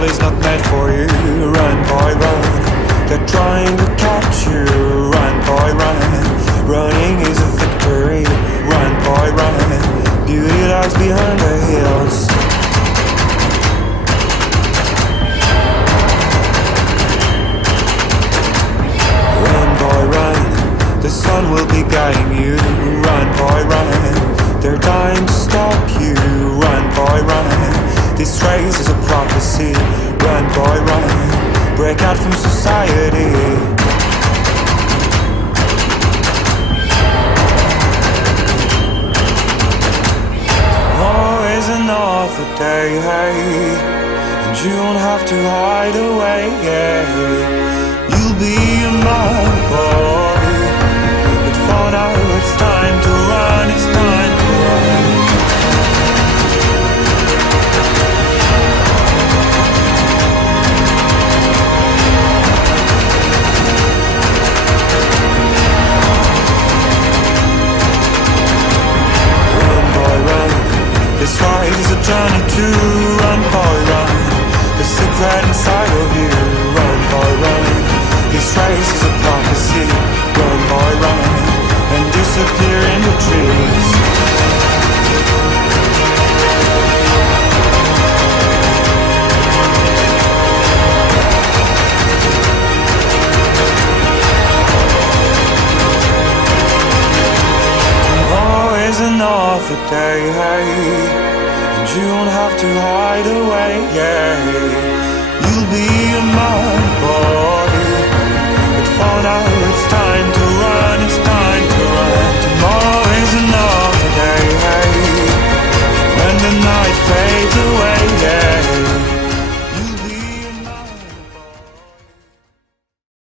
world is not meant for you. Run, boy, run. They're trying to catch you. Run, boy, run. Running is a victory. Run, boy, run. Beauty lies behind the hills. Run, boy, run. The sun will be guiding you. Run, boy, run. They're dying to stop you. Run, boy, run. This race is a prophecy. Run, boy, run. Break out from society. Always another day, hey, and you don't have to hide away, yeah. You'll be a man, boy, but for now it's time to run, it's time to run. This ride is a journey to run, boy, run. The secret inside of you, run, boy, run. This race is a prophecy, run, boy, run. And disappear in the trees. Always another day, hey, and you don't have to hide away, yeah. You'll be a man, boy, but for now